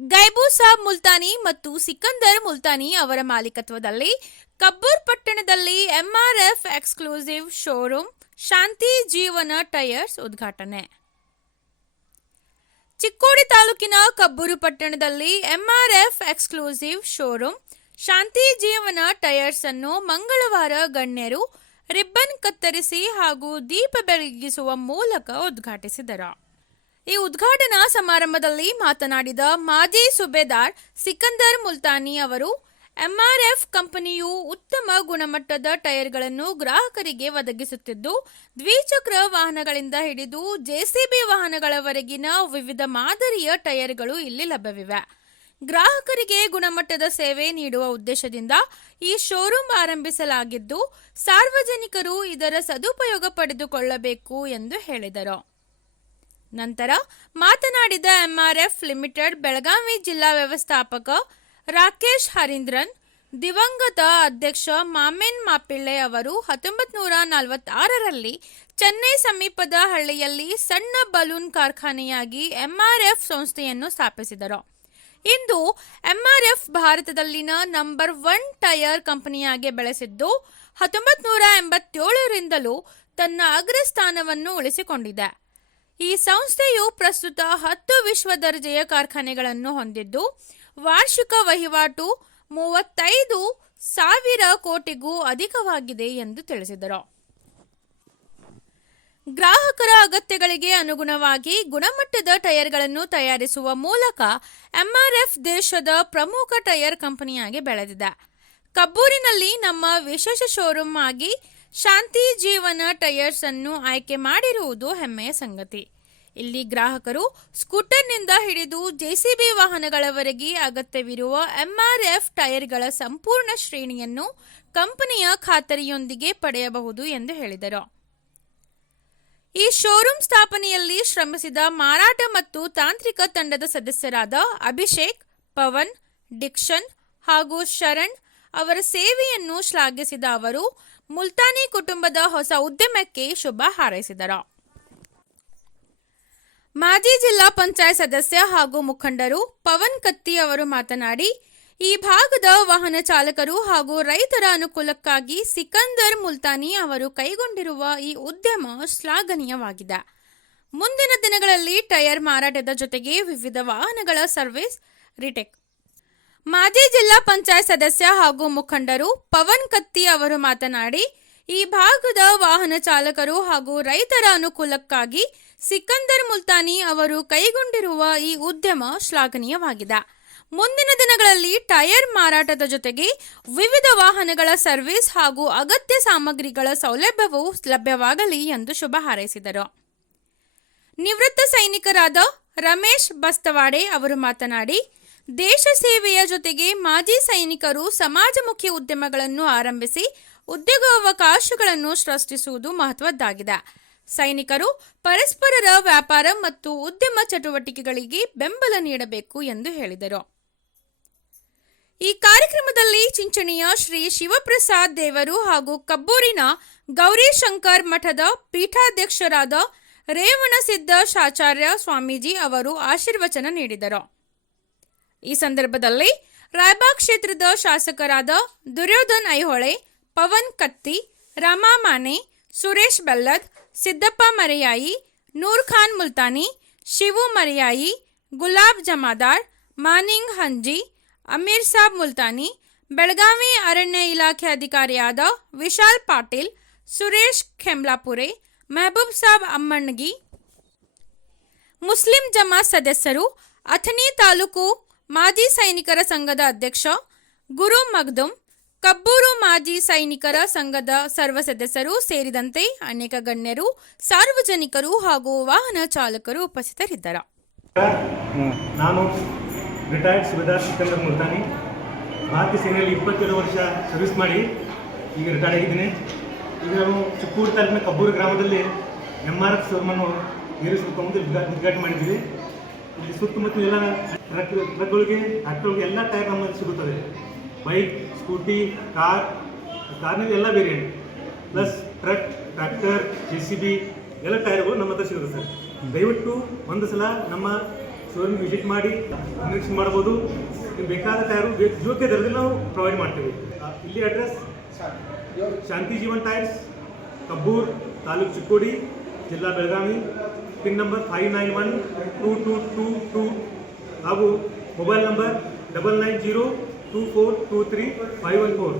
ಗೈಬೂಬ್ ಸಾಬ್ ಮುಲ್ತಾನಿ ಮತ್ತು ಸಿಕಂದರ್ ಮುಲ್ತಾನಿ ಅವರ ಮಾಲೀಕತ್ವದಲ್ಲಿ ಕಬ್ಬೂರ್ ಪಟ್ಟಣದಲ್ಲಿ ಎಂಆರ್ಎಫ್ ಎಕ್ಸ್ಕ್ಲೂಸಿವ್ ಶೋರೂಮ್ ಶಾಂತಿ ಜೀವನ ಟೈರ್ಸ್ ಉದ್ಘಾಟನೆ. ಚಿಕ್ಕೋಡಿ ತಾಲೂಕಿನ ಕಬ್ಬೂರು ಪಟ್ಟಣದಲ್ಲಿ ಎಂಆರ್ಎಫ್ ಎಕ್ಸ್ಕ್ಲೂಸಿವ್ ಶೋರೂಮ್ ಶಾಂತಿ ಜೀವನ ಟೈರ್ಸ್ ಅನ್ನು ಮಂಗಳವಾರ ಗಣ್ಯರು ರಿಬ್ಬನ್ ಕತ್ತರಿಸಿ ಹಾಗೂ ದೀಪ ಬೆಳಗಿಸುವ ಮೂಲಕ ಉದ್ಘಾಟಿಸಿದರು. ಈ ಉದ್ಘಾಟನಾ ಸಮಾರಂಭದಲ್ಲಿ ಮಾತನಾಡಿದ ಮಾಜಿ ಸುಬೇದಾರ್ ಸಿಕಂದರ್ ಮುಲ್ತಾನಿ ಅವರು, ಎಂಆರ್ಎಫ್ ಕಂಪನಿಯು ಉತ್ತಮ ಗುಣಮಟ್ಟದ ಟೈರ್ಗಳನ್ನು ಗ್ರಾಹಕರಿಗೆ ಒದಗಿಸುತ್ತಿದ್ದು, ದ್ವಿಚಕ್ರ ವಾಹನಗಳಿಂದ ಹಿಡಿದು ಜೆಸಿಬಿ ವಾಹನಗಳವರೆಗಿನ ವಿವಿಧ ಮಾದರಿಯ ಟೈರ್ಗಳು ಇಲ್ಲಿ ಲಭ್ಯವಿವೆ. ಗ್ರಾಹಕರಿಗೆ ಗುಣಮಟ್ಟದ ಸೇವೆ ನೀಡುವ ಉದ್ದೇಶದಿಂದ ಈ ಶೋರೂಮ್ ಆರಂಭಿಸಲಾಗಿದ್ದು, ಸಾರ್ವಜನಿಕರು ಇದರ ಸದುಪಯೋಗ ಪಡೆದುಕೊಳ್ಳಬೇಕು ಎಂದು ಹೇಳಿದರು. ನಂತರ ಮಾತನಾಡಿದ ಎಂಆರ್ಎಫ್ ಲಿಮಿಟೆಡ್ ಬೆಳಗಾವಿ ಜಿಲ್ಲಾ ವ್ಯವಸ್ಥಾಪಕ ರಾಕೇಶ್ ಹರೀಂದ್ರನ್, ದಿವಂಗತ ಅಧ್ಯಕ್ಷ ಮಾಮೇನ್ ಮಾಪಿಳ್ಳೆ ಅವರು 1946ರಲ್ಲಿ ಚೆನ್ನೈ ಸಮೀಪದ ಹಳ್ಳಿಯಲ್ಲಿ ಸಣ್ಣ ಬಲೂನ್ ಕಾರ್ಖಾನೆಯಾಗಿ ಎಂಆರ್ಎಫ್ ಸಂಸ್ಥೆಯನ್ನು ಸ್ಥಾಪಿಸಿದರು. ಇಂದು ಎಂಆರ್ಎಫ್ ಭಾರತದಲ್ಲಿನ ನಂಬರ್ 1 ಟೈರ್ ಕಂಪನಿಯಾಗಿ ಬೆಳೆಸಿದ್ದು, 1987ರಿಂದಲೂ ತನ್ನ ಅಗ್ರಸ್ಥಾನವನ್ನು ಉಳಿಸಿಕೊಂಡಿದೆ. ಈ ಸಂಸ್ಥೆಯು ಪ್ರಸ್ತುತ 10 ವಿಶ್ವ ದರ್ಜೆಯ ಕಾರ್ಖಾನೆಗಳನ್ನು ಹೊಂದಿದ್ದು, ವಾರ್ಷಿಕ ವಹಿವಾಟು 35,000 ಕೋಟಿಗೂ ಅಧಿಕವಾಗಿದೆ ಎಂದು ತಿಳಿಸಿದರು. ಗ್ರಾಹಕರ ಅಗತ್ಯಗಳಿಗೆ ಅನುಗುಣವಾಗಿ ಗುಣಮಟ್ಟದ ಟೈರ್ಗಳನ್ನು ತಯಾರಿಸುವ ಮೂಲಕ ಎಂಆರ್ಎಫ್ ದೇಶದ ಪ್ರಮುಖ ಟೈರ್ ಕಂಪನಿಯಾಗಿ ಬೆಳೆದಿದೆ. ಕಬ್ಬೂರಿನಲ್ಲಿ ನಮ್ಮ ವಿಶೇಷ ಶೋರೂಮ್ ಆಗಿ ಶಾಂತಿ ಜೀವನ ಟೈರ್ಸ್ ಅನ್ನು ಆಯ್ಕೆ ಮಾಡಿರುವುದು ಹೆಮ್ಮೆಯ ಸಂಗತಿ. ಇಲ್ಲಿ ಗ್ರಾಹಕರು ಸ್ಕೂಟರ್ನಿಂದ ಹಿಡಿದು ಜೆಸಿಬಿ ವಾಹನಗಳವರೆಗೆ ಅಗತ್ಯವಿರುವ ಎಂಆರ್ಎಫ್ ಟೈರ್ಗಳ ಸಂಪೂರ್ಣ ಶ್ರೇಣಿಯನ್ನು ಕಂಪನಿಯ ಖಾತರಿಯೊಂದಿಗೆ ಪಡೆಯಬಹುದು ಎಂದು ಹೇಳಿದರು. ಈ ಶೋರೂಮ್ ಸ್ಥಾಪನೆಯಲ್ಲಿ ಶ್ರಮಿಸಿದ ಮಾರಾಟ ಮತ್ತು ತಾಂತ್ರಿಕ ತಂಡದ ಸದಸ್ಯರಾದ ಅಭಿಷೇಕ್, ಪವನ್, ಡಿಕ್ಷನ್ ಹಾಗೂ ಶರಣ್ ಅವರ ಸೇವೆಯನ್ನು ಶ್ಲಾಘಿಸಿದ ಅವರು, ಮುಲ್ತಾನಿ ಕುಟುಂಬದ ಹೊಸ ಉದ್ಯಮಕ್ಕೆ ಶುಭ ಹಾರೈಸಿದರು. ಮಾಜಿ ಜಿಲ್ಲಾ ಪಂಚಾಯತ್ ಸದಸ್ಯ ಹಾಗೂ ಮುಖಂಡರು ಪವನ್ ಕತ್ತಿ ಅವರು ಮಾತನಾಡಿ, ಈ ಭಾಗದ ವಾಹನ ಚಾಲಕರು ಹಾಗೂ ರೈತರ ಅನುಕೂಲಕ್ಕಾಗಿ ಸಿಕಂದರ್ ಮುಲ್ತಾನಿ ಅವರು ಕೈಗೊಂಡಿರುವ ಈ ಉದ್ಯಮ ಶ್ಲಾಘನೀಯವಾಗಿದೆ. ಮುಂದಿನ ದಿನಗಳಲ್ಲಿ ಟೈರ್ ಮಾರಾಟದ ಜೊತೆಗೆ ವಿವಿಧ ವಾಹನಗಳ ಸರ್ವಿಸ್ ರಿಟೇಕ್. ಮಾಜಿ ಜಿಲ್ಲಾ ಪಂಚಾಯತ್ ಸದಸ್ಯ ಹಾಗೂ ಮುಖಂಡರು ಪವನ್ ಕತ್ತಿ ಅವರು ಮಾತನಾಡಿ, ಈ ಭಾಗದ ವಾಹನ ಚಾಲಕರು ಹಾಗೂ ರೈತರ ಅನುಕೂಲಕ್ಕಾಗಿ ಸಿಕಂದರ್ ಮುಲ್ತಾನಿ ಅವರು ಕೈಗೊಂಡಿರುವ ಈ ಉದ್ಯಮ ಶ್ಲಾಘನೀಯವಾಗಿದೆ. ಮುಂದಿನ ದಿನಗಳಲ್ಲಿ ಟೈರ್ ಮಾರಾಟದ ಜೊತೆಗೆ ವಿವಿಧ ವಾಹನಗಳ ಸರ್ವಿಸ್ ಹಾಗೂ ಅಗತ್ಯ ಸಾಮಗ್ರಿಗಳ ಸೌಲಭ್ಯವೂ ಲಭ್ಯವಾಗಲಿ ಎಂದು ಶುಭ ಹಾರೈಸಿದರು. ನಿವೃತ್ತ ಸೈನಿಕರಾದ ರಮೇಶ್ ಬಸ್ತವಾಡೆ ಅವರು ಮಾತನಾಡಿ, ದೇಶ ಸೇವೆಯ ಜೊತೆಗೆ ಮಾಜಿ ಸೈನಿಕರು ಸಮಾಜಮುಖಿ ಉದ್ಯಮಗಳನ್ನು ಆರಂಭಿಸಿ ಉದ್ಯೋಗಾವಕಾಶಗಳನ್ನು ಸೃಷ್ಟಿಸುವುದು ಮಹತ್ವದ್ದಾಗಿದೆ. ಸೈನಿಕರು ಪರಸ್ಪರರ ವ್ಯಾಪಾರ ಮತ್ತು ಉದ್ಯಮ ಚಟುವಟಿಕೆಗಳಿಗೆ ಬೆಂಬಲ ನೀಡಬೇಕು ಎಂದು ಹೇಳಿದರು. ಈ ಕಾರ್ಯಕ್ರಮದಲ್ಲಿ ಚಿಂಚಣಿಯ ಶ್ರೀ ಶಿವಪ್ರಸಾದ್ ದೇವರು ಹಾಗೂ ಕಬ್ಬೂರಿನ ಗೌರಿಶಂಕರ್ ಮಠದ ಪೀಠಾಧ್ಯಕ್ಷರಾದ ರೇವಣಸಿದ್ದ ಶಾಚಾರ್ಯ ಸ್ವಾಮೀಜಿ ಅವರು ಆಶೀರ್ವಚನ ನೀಡಿದರು. ಈ ಸಂದರ್ಭದಲ್ಲಿ ರಾಯಬಾಗ್ ಕ್ಷೇತ್ರದ ಶಾಸಕರಾದ ದುರ್ಯೋಧನ್ ಐಹೊಳೆ, ಪವನ್ ಕತ್ತಿ, ರಾಮಾ ಮಾನೆ, ಸುರೇಶ್ ಬೆಲ್ಲದ್, ಸಿದ್ದಪ್ಪ ಮರಿಯಾಯಿ, ನೂರ್ ಖಾನ್ ಮುಲ್ತಾನಿ, ಶಿವು ಮರಿಯಾಯಿ, ಗುಲಾಬ್ ಜಮಾದಾರ್, ಮಾನಿಂಗ್ ಹಂಜಿ, ಅಮೀರ್ ಸಾಬ್ ಮುಲ್ತಾನಿ, ಬೆಳಗಾವಿ ಅರಣ್ಯ ಇಲಾಖೆ ಅಧಿಕಾರಿಯಾದ ವಿಶಾಲ್ ಪಾಟೀಲ್, ಸುರೇಶ್ ಖೆಮ್ಲಾಪುರೆ, ಮೆಹಬೂಬ್ ಸಾಬ್ ಅಮ್ಮಣ್ಣಗಿ, ಮುಸ್ಲಿಂ ಜಮಾತ್ ಸದಸ್ಯರು, ಅಥಣಿ ತಾಲೂಕು ಮಾಜಿ ಸೈನಿಕರ ಸಂಘದ ಅಧ್ಯಕ್ಷ ಗುರು ಮಗ್ದುಮ್, ಕಬ್ಬೂರು ಮಾಜಿ ಸೈನಿಕರ ಸಂಘದ ಸರ್ವ ಸದಸ್ಯರು ಸೇರಿದಂತೆ ಅನೇಕ ಗಣ್ಯರು, ಸಾರ್ವಜನಿಕರು ಹಾಗೂ ವಾಹನ ಚಾಲಕರು ಉಪಸ್ಥಿತರಿದ್ದರು. ನಾನು ರಿಟೈರ್ಡ್ ಸುಬೇದಾರ್ ಸಿಕಂದರ್ ಮುಲ್ತಾನಿ, ಭಾರತೀಯ ಸೇನೆಯಲ್ಲಿ 22 ವರ್ಷ ಸರ್ವಿಸ್ ಮಾಡಿ ಈಗ ರಿಟೈರ್ಡ್ ಆಗಿದ್ದೀನಿ. ಈಗ ನಾವು ಚಿಕ್ಕೋಡಿ ತಾಲೂಕಿನ ಕಬ್ಬೂರು ಗ್ರಾಮದಲ್ಲಿ ಎಂಆರ್ಎಫ್ ಶೋರೂಮನ್ನು ಏರಿಸಿಕೊಂಡು ಉದ್ಘಾಟನೆ ಮಾಡಿದ್ದೀವಿ. ಇಲ್ಲಿ ಸುತ್ತಮುತ್ತ ಎಲ್ಲ ಟ್ರಕ್ಗಳಿಗೆ, ಟ್ರ್ಯಾಕ್ಟರ್ಗಳಿಗೆ ಎಲ್ಲ ಟೈರ್ ನಮ್ಮಲ್ಲಿ ಸಿಗುತ್ತದೆ. ಬೈಕ್, ಸ್ಕೂಟಿ, ಕಾರ್ನಲ್ಲಿ ಎಲ್ಲ variant plus truck, tractor, JCB ಎಲ್ಲ ಟೈರ್ಗಳು ನಮ್ಮ ಹತ್ರ ಸಿಗುತ್ತೆ ಸರ್. ದಯವಿಟ್ಟು ಒಂದು ಸಲ ನಮ್ಮ ಶೋರೂಮ್ ವಿಸಿಟ್ ಮಾಡಿ ನಿರೀಕ್ಷೆ ಮಾಡ್ಬೋದು. ನಿಮ್ಗೆ ಬೇಕಾದ ಟೈರು ಜೋಕೆ ದರದಲ್ಲಿ ನಾವು ಪ್ರೊವೈಡ್ ಮಾಡ್ತೀವಿ. ಇಲ್ಲಿ ಅಡ್ರೆಸ್ ಶಾಂತಿ ಜೀವನ್ ಟೈರ್ಸ್, ಕಬ್ಬೂರ್, ತಾಲೂಕು ಚಿಕ್ಕೋಡಿ, ಜಿಲ್ಲಾ ಬೆಳಗಾವಿ, ಪಿನ್ ನಂಬರ್ 591222 ಹಾಗೂ ಮೊಬೈಲ್ ನಂಬರ್ 9902423514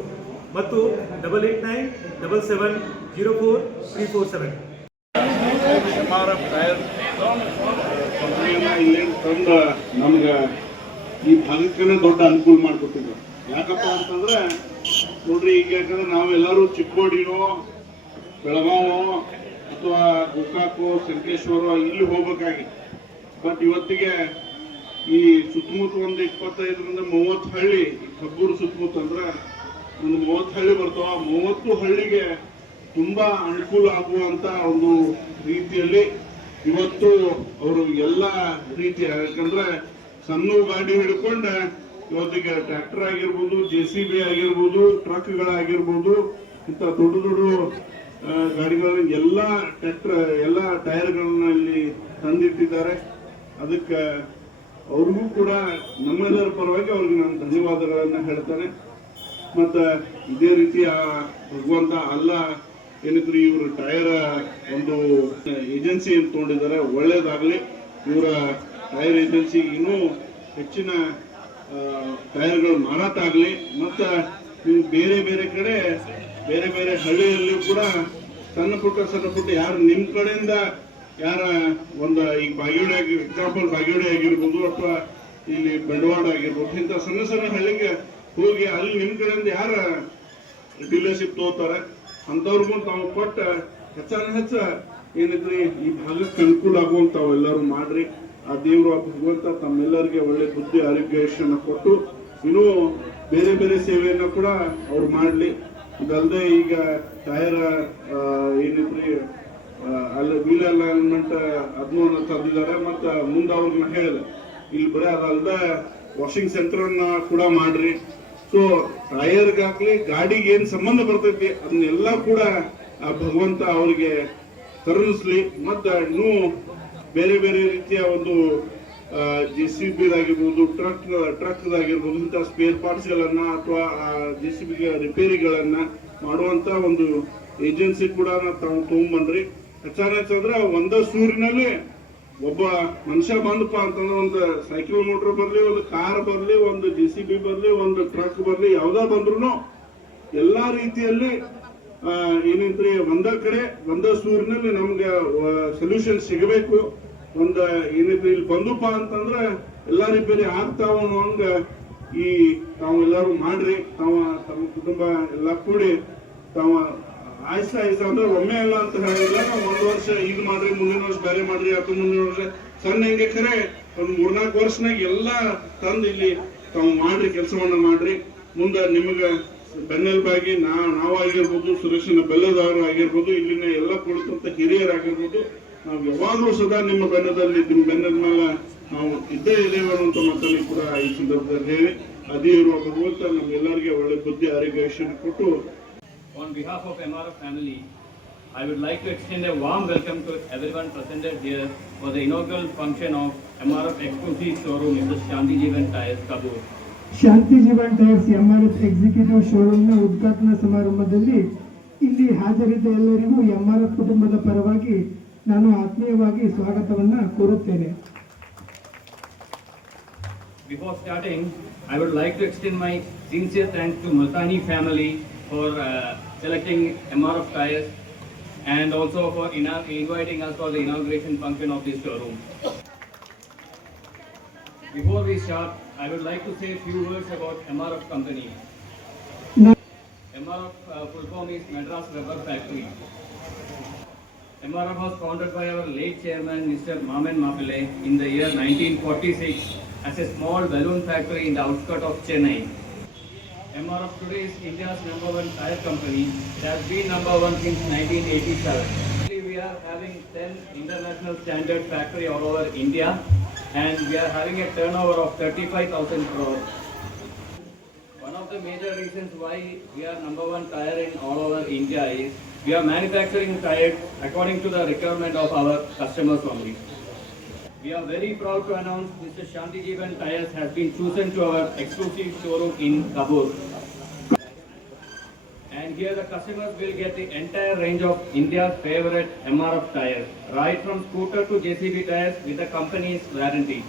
ಮತ್ತು 8897704347. MRF ಟೈರ್ ಕಂಪ್ನಿಯನ್ನು ಇಲ್ಲಿ ತಂದು ನಮ್ಗೆ ಈ ಭಾಗಕ್ಕೇ ದೊಡ್ಡ ಅನುಕೂಲ ಮಾಡಿಕೊಟ್ಟಿದ್ರು. ಯಾಕಪ್ಪ ಅಂತಂದ್ರೆ ನೋಡ್ರಿ, ಈಗ ಯಾಕಂದ್ರೆ ನಾವೆಲ್ಲರೂ ಚಿಕ್ಕೋಡಿನೋ ಬೆಳಗಾವೋ ಅಥವಾ ಗೋಕಾಕೋ ಸಂಕೇಶ್ವರ ಇಲ್ಲಿ ಹೋಗ್ಬೇಕಾಗಿತ್ತು. ಬಟ್ ಇವತ್ತಿಗೆ ಈ ಸುತ್ತಮುತ್ತ ಒಂದು 25-30 ಹಳ್ಳಿ, ಈ ಕಬ್ಬೂರು ಸುತ್ತಮುತ್ತ ಅಂದ್ರೆ ಒಂದು 30 ಹಳ್ಳಿ ಬರ್ತಾವ. 30 ಹಳ್ಳಿಗೆ ತುಂಬಾ ಅನುಕೂಲ ಆಗುವಂತ ಒಂದು ರೀತಿಯಲ್ಲಿ ಇವತ್ತು ಅವರು ಎಲ್ಲ ರೀತಿಯ, ಯಾಕಂದ್ರೆ ಸಣ್ಣ ಗಾಡಿ ಹಿಡ್ಕೊಂಡ ಇವತ್ತಿಗೆ ಟ್ರ್ಯಾಕ್ಟರ್ ಆಗಿರ್ಬೋದು, JCB ಆಗಿರ್ಬೋದು, ಟ್ರಕ್ಗಳಾಗಿರ್ಬೋದು, ಇಂಥ ದೊಡ್ಡ ದೊಡ್ಡ ಗಾಡಿಗಳನ್ನ ಎಲ್ಲ ಟೈರ್ಗಳನ್ನ ಇಲ್ಲಿ ತಂದಿಟ್ಟಿದ್ದಾರೆ. ಅದಕ್ಕೆ ಅವ್ರಿಗೂ ಕೂಡ ನಮ್ಮೆಲ್ಲರ ಪರವಾಗಿ ಅವ್ರಿಗೆ ನಾನು ಧನ್ಯವಾದಗಳನ್ನ ಹೇಳ್ತಾನೆ. ಮತ್ತು ಇದೇ ರೀತಿ ಭಗವಂತ ಅಲ್ಲ ಏನಿದ್ರು ಇವರು ಟೈರ್ ಒಂದು ಏಜೆನ್ಸಿ ಅಂತ ತಗೊಂಡಿದ್ದಾರೆ, ಒಳ್ಳೇದಾಗಲಿ. ಇವರ ಟೈರ್ ಏಜೆನ್ಸಿ ಇನ್ನೂ ಹೆಚ್ಚಿನ ಟೈರ್ಗಳು ಮಾರಾಟ ಆಗಲಿ. ಮತ್ತು ನೀವು ಬೇರೆ ಬೇರೆ ಕಡೆ ಬೇರೆ ಬೇರೆ ಹಳ್ಳಿಯಲ್ಲಿ ಕೂಡ ಸಣ್ಣ ಪುಟ್ಟ ಯಾರು ನಿಮ್ಮ ಕಡೆಯಿಂದ ಯಾರ ಒಂದು ಈಗ ಬಾಗೇವಾಡಿ ಎಕ್ಸಾಂಪಲ್ ಬಾಗೇವಾಡಿ ಆಗಿರ್ಬೋದು ಅಥವಾ ಇಲ್ಲಿ ಬಂಡವಾಡ ಆಗಿರ್ಬೋದು, ಇಂಥ ಸಣ್ಣ ಸಣ್ಣ ಹಳ್ಳಿಗೆ ಹೋಗಿ ಅಲ್ಲಿ ನಿಮ್ಮ ಕಡೆಯಿಂದ ಯಾರ ಡೀಲರ್ಶಿಪ್ ತಗೋತಾರೆ ಅಂಥವ್ರಿಗೂ ತಾವು ಕೊಟ್ಟ ಹೆಚ್ಚ ಏನಿದ್ರಿ ಈ ಭಾಗಕ್ಕೆ ಅನುಕೂಲ ಆಗುವಂತ ತಾವೆಲ್ಲರೂ ಮಾಡ್ರಿ. ಆ ದೇವರು ಭಗವಂತ ತಮ್ಮೆಲ್ಲರಿಗೆ ಒಳ್ಳೆ ಬುದ್ಧಿ ಆರೋಗ್ಯವನ್ನು ಕೊಟ್ಟು ಇನ್ನೂ ಬೇರೆ ಬೇರೆ ಸೇವೆಯನ್ನ ಕೂಡ ಅವ್ರು ಮಾಡ್ಲಿ. ಇದಲ್ಲದೆ ಈಗ ಟೈರ್ ಏನಿದ್ರಿ ಅಲ್ಲಿ ವೀಲ್ ಅಲೈನ್ಮೆಂಟ್ ಅದನ್ನು ತಂದಿದ್ದಾರೆ. ಮತ್ತು ಮುಂದೆ ಅವ್ರಿಗೆ ಹೇಳಿದೆ ಇಲ್ಲಿ ಬರೀ ಅದಲ್ಲದೆ ವಾಷಿಂಗ್ ಸೆಂಟರ್ ಅನ್ನ ಕೂಡ ಮಾಡ್ರಿ. ಸೊ ಟೈರ್ಗಾಗ್ಲಿ ಗಾಡಿಗೆ ಏನ್ ಸಂಬಂಧ ಬರ್ತೈತಿ ಅದನ್ನೆಲ್ಲ ಕೂಡ ಆ ಭಗವಂತ ಅವರಿಗೆ ಕರುಣಿಸ್ಲಿ. ಮತ್ತು ಇನ್ನೂ ಬೇರೆ ಬೇರೆ ರೀತಿಯ ಒಂದು JCB ಆಗಿರ್ಬೋದು, ಟ್ರಕ್ದಾಗಿರ್ಬೋದು, ಇಂಥ ಸ್ಪೇರ್ ಪಾರ್ಟ್ಸ್ಗಳನ್ನ ಅಥವಾ JCB ರಿಪೇರಿಗಳನ್ನ ಮಾಡುವಂತ ಒಂದು ಏಜೆನ್ಸಿ ಕೂಡ ತಾವು ತಗೊಂಡ್ಬಂದ್ರಿ. ಹೆಚ್ಚಾನೆಚ್ಚಂದ್ರೆ ಒಂದ ಸೂರಿನಲ್ಲಿ ಒಬ್ಬ ಮನುಷ್ಯ ಬಂದಪ್ಪ ಅಂತಂದ್ರೆ ಒಂದು ಸೈಕಲ್ ಮೋಟರ್ ಬರ್ಲಿ, ಒಂದು ಕಾರ್ ಬರ್ಲಿ, ಒಂದು JCB ಬರ್ಲಿ, ಒಂದು ಟ್ರಕ್ ಬರ್ಲಿ, ಯಾವ್ದಾ ಬಂದ್ರು ಎಲ್ಲಾ ರೀತಿಯಲ್ಲಿ ಏನಂತ್ರಿ ಒಂದ ಕಡೆ ಒಂದ ಸೂರಿನಲ್ಲಿ ನಮ್ಗೆ ಸೊಲ್ಯೂಷನ್ ಸಿಗಬೇಕು. ಒಂದ ಏನಿದ್ರಿ ಇಲ್ಲಿ ಬಂದಪ್ಪ ಅಂತಂದ್ರೆ ಎಲ್ಲಾ ರಿಪೇರಿ ಆಗ್ತಾವ ಅನ್ನೋಂಗ ಈ ತಾವೆಲ್ಲರೂ ಮಾಡ್ರಿ. ತಮ್ಮ ಕುಟುಂಬ ಎಲ್ಲ ಕೂಡಿ ತಾವ ಆಯ್ಸ ಅಂದ್ರೆ ಒಮ್ಮೆ ಅಲ್ಲ ಅಂತ ಹೇಳಿಲ್ಲ. ಒಂದು ವರ್ಷ ಇದು ಮಾಡ್ರಿ, ಮುಂದಿನ ವರ್ಷ ಬೇರೆ ಮಾಡ್ರಿ, ಅಥವಾ ಮುಂದಿನ ವರ್ಷ ಸಣ್ಣ ಹೆಂಗೆ ಖರೆ ಒಂದು 3-4 ವರ್ಷನಾಗ ಎಲ್ಲಾ ತಂದು ಇಲ್ಲಿ ತಾವು ಮಾಡ್ರಿ, ಕೆಲಸವನ್ನ ಮಾಡ್ರಿ. ಮುಂದೆ ನಿಮಗೆ ಬೆನ್ನೆಲುಬಾಗಿ ನಾವಾಗಿರ್ಬೋದು, ಸುರೇಶನ ಬೆಲ್ಲದವರು ಆಗಿರ್ಬೋದು, ಇಲ್ಲಿನ ಎಲ್ಲ ಕುಳಿತಂತ ಹಿರಿಯರಾಗಿರ್ಬೋದು, ನಾವು ಯಾವಾಗಲೂ ಸದಾ ನಿಮ್ಮ ಬೆನ್ನದಲ್ಲಿ ನಿಮ್ಮ ಬೆನ್ನದ ಮೇಲೆ ನಾವು ಇದ್ದೇ ಇದ್ದೇವೆ ಅನ್ನುವಂಥ ಮಾತಲ್ಲಿ ಕೂಡ ಈ ಸಂದರ್ಭದಲ್ಲಿ ಹೇಳಿ ಅದೇ ಇರುವ ಭಗವಂತ ನಮ್ಗೆಲ್ಲರಿಗೆ ಒಳ್ಳೆ ಬುದ್ಧಿ ಆರೋಗ್ಯ ಕೊಟ್ಟು. On behalf of MRF family, I would like to extend a warm welcome to everyone presented here for the inaugural function of MRF exclusive showroom in the Shanti Jeevan Tyres, Kabur. Shanti Jeevan tyres MRF executive ಶೋರೂಮ್ನ ಉದ್ಘಾಟನಾ ಸಮಾರಂಭದಲ್ಲಿ ಇಲ್ಲಿ ಹಾಜರಿದ್ದ ಎಲ್ಲರಿಗೂ MRF ಕುಟುಂಬದ ಪರವಾಗಿ ನಾನು ಆತ್ಮೀಯವಾಗಿ ಸ್ವಾಗತವನ್ನ ಕೋರುತ್ತೇನೆ. Before starting, I would like to extend my sincere thanks to Multani family for selecting MRF Tyres and also for inviting us for the inauguration function of this showroom. Before we start, I would like to say a few words about MRF company. MRF full form is Madras Rubber Factory. MRF was founded by our late chairman Mr. Mamen Mapile in the year 1946 as a small balloon factory in the outskirts of Chennai. MRF today is India's #1 tire company. It has been #1 since 1987. We are having 10 international standard factory all over India, and we are having a turnover of 35,000 crores. One of the major reasons why we are #1 tire in all over India is we are manufacturing tires according to the requirement of our customers only. We are very proud to announce Mr. Shanti Jeevan Tires has been chosen to our exclusive showroom in Kabul. And here the customers will get the entire range of India's favorite MRF tires, right from scooter to JCB tires with the company's warranty.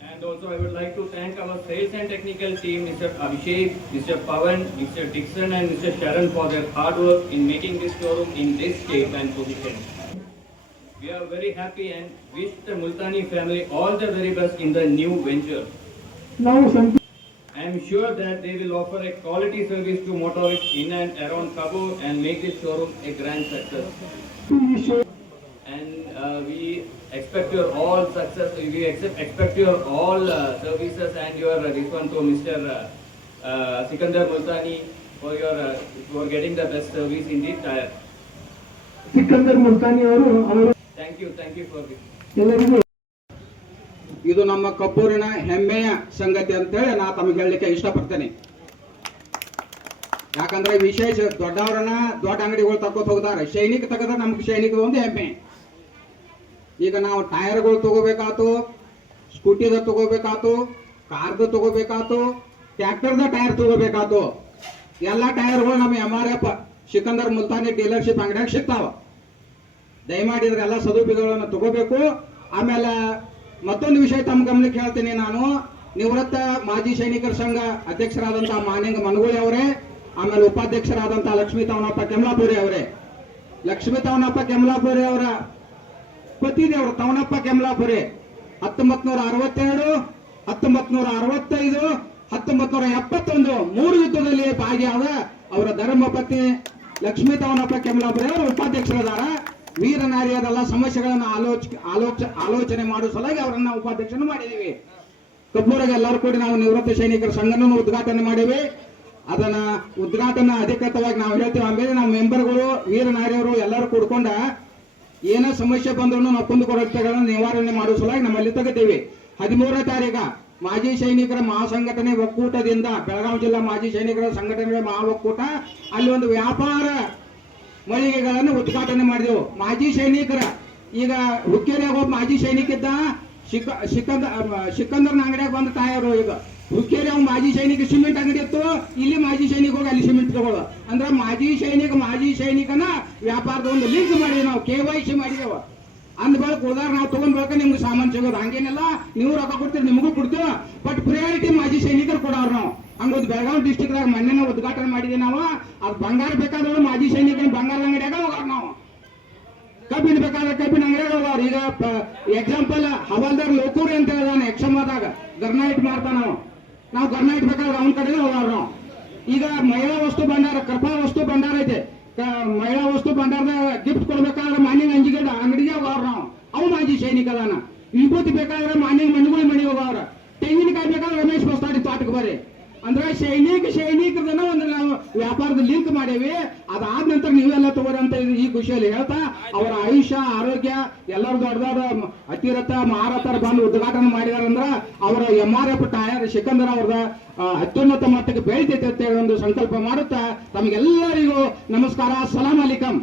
And also I would like to thank our sales and technical team, Mr. Abhishek, Mr. Pawan, Mr. Dixon and Mr. Sharan for their hard work in making this showroom in this shape and position. We are very happy and wish the Multani family all the very best in the new venture. ನಾವು I am sure that they will offer a quality service to motorists in and around Kabul and make this showroom a grand success. ಈ show And we expect your all success. We expect your all services and your this one to Mr. Sikandar Multani for getting the best service in the tire. Sikandar Multani ಅವರು Thank you for this. ಎಲ್ಲರಿಗೂ ಇದು ನಮ್ಮ ಕಬ್ಬೂರಿನ ಹೆಮ್ಮೆಯ ಸಂಗತಿ ಅಂತೇಳಿ ನಾ ತಮಗೆ ಹೇಳಲಿಕ್ಕೆ ಇಷ್ಟಪಡ್ತೇನೆ. ಯಾಕಂದ್ರೆ ವಿಶೇಷ ದೊಡ್ಡವರನ್ನ ದೊಡ್ಡ ಅಂಗಡಿಗಳು ತಗೋತ ಹೋಗ್ತಾರೆ, ಸೈನಿಕ ತೆಗೆದ್ರೆ ನಮ್ಗೆ ಸೈನಿಕದ ಒಂದು ಹೆಮ್ಮೆ. ಈಗ ನಾವು ಟೈರ್ಗಳು ತಗೋಬೇಕಾತು, ಸ್ಕೂಟಿದ ತಗೋಬೇಕಾತು, ಕಾರ್ದ ತಗೋಬೇಕಾತು, ಟ್ರ್ಯಾಕ್ಟರ್ದ ಟೈರ್ ತಗೋಬೇಕಾತು. ಎಲ್ಲಾ ಟೈರ್ಗಳು ನಮ್ಮ MRF ಸಿಕಂದರ್ ಮುಲ್ತಾನಿ ಡೀಲರ್ಶಿಪ್ ಅಂಗಡಿಯಾಗ ಸಿಗ್ತಾವ. ದಯಮಾಡಿ ಇದ್ರೆಲ್ಲ ಸದುಪಯೋಗಗಳನ್ನು ತಗೋಬೇಕು. ಆಮೇಲೆ ಮತ್ತೊಂದು ವಿಷಯ ತಮ್ಮ ಗಮನಕ್ಕೆ ಹೇಳ್ತೀನಿ. ನಾನು ನಿವೃತ್ತ ಮಾಜಿ ಸೈನಿಕರ ಸಂಘ ಅಧ್ಯಕ್ಷರಾದಂತಹ ಮಾನಿಂಗ ಮನಗೋಳಿ ಅವರೇ, ಆಮೇಲೆ ಉಪಾಧ್ಯಕ್ಷರಾದಂತಹ ಲಕ್ಷ್ಮೀ ತವನಪ್ಪ ಕೆಮ್ಲಾಪುರಿ ಅವರೇ. ಲಕ್ಷ್ಮೀ ತವನಪ್ಪ ಕೆಮ್ಲಾಪುರಿ ಅವರ ಪತಿದೇವರು ತವನಪ್ಪ ಕೆಮ್ಲಾಪುರಿ 1962, 1965, 1971 3 ಯುದ್ಧದಲ್ಲಿ ಭಾಗಿಯಾದ ಅವರ ಧರ್ಮ ಪತ್ನಿ ಲಕ್ಷ್ಮೀ ತವನಪ್ಪ ಕೆಮ್ಲಾಪುರಿ ಅವರು ಉಪಾಧ್ಯಕ್ಷರಾದಾರ. ವೀರ ನಾರಿಯರೆಲ್ಲ ಸಮಸ್ಯೆಗಳನ್ನು ಆಲೋಚನೆ ಮಾಡುವ ಸಲುವಾಗಿ ಅವರನ್ನ ಉಪಾಧ್ಯಕ್ಷನ ಮಾಡಿದೀವಿ. ಕಬ್ಬೂರಿಗೆ ಎಲ್ಲರೂ ಕೂಡಿ ನಾವು ನಿವೃತ್ತ ಸೈನಿಕರ ಸಂಘನೂ ಉದ್ಘಾಟನೆ ಮಾಡಿವಿ. ಅದನ್ನ ಉದ್ಘಾಟನಾ ಅಧಿಕೃತವಾಗಿ ನಾವು ಹೇಳ್ತೀವಿ. ಆಮೇಲೆ ನಾವು ಮೆಂಬರ್ಗಳು ವೀರ ನಾರಿಯರು ಎಲ್ಲರೂ ಕೂಡ್ಕೊಂಡ ಏನೇ ಸಮಸ್ಯೆ ಬಂದ್ರು ನಾವು ಕುಂದುಕೊರತೆಗಳನ್ನು ನಿವಾರಣೆ ಮಾಡುವ ಸಲುವಾಗಿ ನಮ್ಮಲ್ಲಿ ತೆಗಿತೀವಿ. 13ನೇ ತಾರೀಕು ಮಾಜಿ ಸೈನಿಕರ ಮಹಾಸಂಘಟನೆ ಒಕ್ಕೂಟದಿಂದ ಬೆಳಗಾವಿ ಜಿಲ್ಲಾ ಮಾಜಿ ಸೈನಿಕರ ಸಂಘಟನೆಗಳ ಮಹಾ ಒಕ್ಕೂಟ ಅಲ್ಲಿ ಒಂದು ವ್ಯಾಪಾರ ಮಳಿಗೆಗಳನ್ನು ಉದ್ಘಾಟನೆ ಮಾಡಿದೆವು. ಮಾಜಿ ಸೈನಿಕರ ಈಗ ಹುಕ್ಕೇರಿಯಾಗ ಒಬ್ಬ ಮಾಜಿ ಸೈನಿಕ ಇದ್ದ, ಸಿಕಂದರ್ನ ಅಂಗಡಿಯಾಗ ಬಂದ ಟೈರು. ಈಗ ಹುಕ್ಕೇರಿ ಅವ್ ಮಾಜಿ ಸೈನಿಕ ಸಿಮೆಂಟ್ ಅಂಗಡಿ ಇತ್ತು, ಇಲ್ಲಿ ಮಾಜಿ ಸೈನಿಕ ಹೋಗಿ ಅಲ್ಲಿ ಸಿಮೆಂಟ್ ತಗೊಳ್ಳೋದು. ಅಂದ್ರೆ ಮಾಜಿ ಸೈನಿಕನ ವ್ಯಾಪಾರದ ಒಂದು ಲಿಂಕ್ ಮಾಡಿದ್ವಿ ನಾವು, KYC ಮಾಡಿದೆವು. ಅಂದ ಬಳಕ ಉದಾರ ನಾವು ತಗೊಂಡ್ ಬಳಕ ನಿಮ್ಗೆ ಸಾಮಾನು ಸಿಗೋದು. ಹಂಗೇನೆಲ್ಲ ನೀವು ರೊಕ್ಕ ಕೊಡ್ತೀರಿ, ನಿಮಗೂ ಕೊಡ್ತೀವಿ, ಬಟ್ ಪ್ರಿಯಾರಿಟಿ ಮಾಜಿ ಸೈನಿಕರು ಕೊಡೋರು ನಾವು. ಹಂಗೊಂದು ಬೆಳಗಾವಿ ಡಿಸ್ಟಿಕ್ದಾಗ ಮೊನ್ನೆ ಉದ್ಘಾಟನೆ ಮಾಡಿದ್ವಿ ನಾವು. ಅದು ಬಂಗಾರ ಬೇಕಾದವರು ಮಾಜಿ ಸೈನಿಕನ ಬಂಗಾರದ ಅಂಗಡಿಯಾಗ ಹೋಗೋರು ನಾವು. ಕಬ್ಬಿನ ಬೇಕಾದ್ರೆ ಕಬ್ಬಿನ ಅಂಗಡಿಯಾಗ ಹೋಗೋರು. ಈಗ ಎಕ್ಸಾಂಪಲ್ ಹವಾಲ್ದಾರ್ ಲೋಕೂರಿ ಅಂತ ಹೇಳಿದಾನೆ ಎಕ್ಸಮಾದಾಗ ಗರ್ನೈಟ್ ಮಾಡ್ತಾನ. ನಾವು ಗರ್ನೈಟ್ ಬೇಕಾದ್ರೆ ಅವನ ಕಡೆಗೆ ಹೋಗೋರು ನಾವು. ಈಗ ಮಹಿಳಾ ವಸ್ತು ಭಂಡಾರ, ಕೃಪಾ ವಸ್ತು ಭಂಡಾರ ಐತೆ, ಮಹಿಳಾ ವಸ್ತು ಭಂಡಾರದಾಗ ಗಿಫ್ಟ್ ಕೊಡ್ಬೇಕಾದ್ರೆ ಮಾನ್ಯ ಅಂಜಿಗಡ ಅಂಗಡಿಗೆ ಹೋಗೋರು ನಾವು. ಅವು ಮಾಜಿ ಸೈನಿಕ ಅದಾನ. ವಿಭೂತಿ ಬೇಕಾದ್ರೆ ಮಾನ್ಯ ಮಣ್ಣುಗಳು ಮನೆಗೆ ಹೋಗೋರ. ತೆಂಗಿನಕಾಯಿ ಬೇಕಾದ್ರೆ ರಮೇಶ್ ಬಸ್ತಾಡಿ ತೋಟಕ್ಕೆ ಬರ್ರಿ. ಅಂದ್ರೆ ಸೈನಿಕರನ್ನ ಒಂದು ನಾವು ವ್ಯಾಪಾರದ ಲಿಂಕ್ ಮಾಡೇವಿ. ಅದಾದ ನಂತರ ನೀವೆಲ್ಲ ತಗೋರಿ ಅಂತ ಈ ಖುಷಿಯಲ್ಲಿ ಹೇಳ್ತಾ ಅವರ ಆಯುಷ್ಯ ಆರೋಗ್ಯ ಎಲ್ಲರೂ ದೊಡ್ಡ ಅತಿರಥ ಮಹಾರಥರು ಬಂದು ಉದ್ಘಾಟನೆ ಮಾಡಿದಾರಂದ್ರ ಅವರ MRF ಟೈರ್ ಸಿಕಂದರ್ ಅವ್ರದ ಅತ್ಯುನ್ನತ ಮಟ್ಟಕ್ಕೆ ಬೆಳಿತೈತೆ ಅಂತ ಹೇಳಿ ಒಂದು ಸಂಕಲ್ಪ ಮಾಡುತ್ತಾ ತಮಗೆಲ್ಲರಿಗೂ ನಮಸ್ಕಾರ, ಸಲಾಂ ಅಲಿಕಂ.